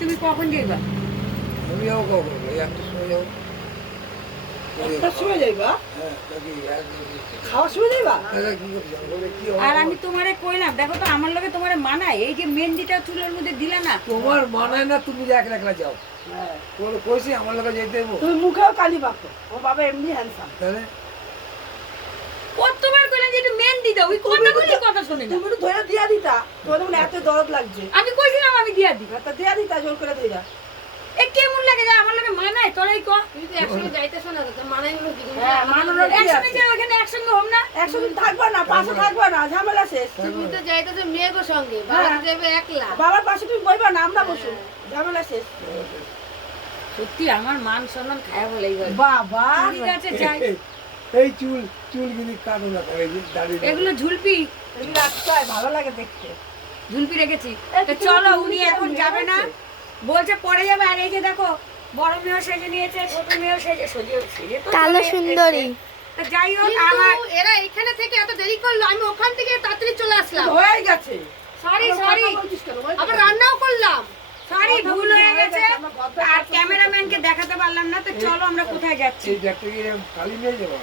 তুমি কখন যাইবা? আমি যাবো কখন? এই একটা সময় যাবো। একটার সময় যাইবা? হ্যাঁ, নাকি খাওয়ার সময় যাইবা? দাদা কি করতে যাবো? বলে কি হবে? আর আমি তোমারে কইলাম, দেখো তো আমার লগে তোমারে মানায়, এই যে মেহেন্দিটা চুলের মধ্যে দিলা না। তোমার মানায় না, তুমি যে একলা একলা যাও। হ্যাঁ। বলে কইছি আমার লোকে যেতে দেবো। তুমি মুখেও কালি মাখো, ও বাবা এমনি হ্যান্ডসাম। তাহলে কতবার কইলাম যে একটু মেহেন্দি দাও, ওই কথাগুলি কথা শুনে না। তুমি একটু ধরে দিয়া দিতা, তোমার যখন এত দরদ লাগছে। আমি কইছিলাম আমি দিয়া দিই। তা দিয়া দিতা জোর করে ধইরা। এ কেমন লাগে যে আমার লগে মানায়, তোরাই ক। তুমি তো একসঙ্গে যাইতেছো না, তো মানাই হলো কি? হ্যাঁ, মানানো কি একসাথে আছে? যাই, ওখানে একসঙ্গে হোম না। একসঙ্গে থাকবা না, পাশে থাকবা না, ঝামেলা শেষ। তুমি তো যাইতেছো মেয়েগো সঙ্গে, বাবা তো যাবে একলা। বাবার পাশে তুমি বইবা না, আমরা বসু, ঝামেলা শেষ। সত্যি আমার মান সম্মান খায় বলে এইবার। বাবা ঠিক আছে যাই। এই চুল গিনি কাটো না করে দাঁড়িয়ে এগুলো ঝুলপি, এগুলো রাখতে হয়, ভালো লাগে দেখতে। ঝুলপি রেখেছি। তো চলো, উনি এখন যাবে না, বলছে পরে যাবে। আর এই যে দেখো, বড় মেয়েও সেজে নিয়েছে, ছোট মেয়েও সেজে তো কালো চলে সুন্দরী। এসেছে। তো যাই হোক, কিন্তু আমার এরা এখানে থেকে এত দেরি করলো, আমি ওখান থেকে তাড়াতাড়ি চলে আসলাম। হয়ে গেছে। সরি কথা বলছিস কেন? ওই আবার রান্নাও করলাম। সরি, ভুল হয়ে গেছে। আর ক্যামেরাম্যানকে দেখাতে পারলাম না। তো চলো আমরা কোথায় যাচ্ছি। এই ব্যাগটা কি কালি নিয়ে যাবো?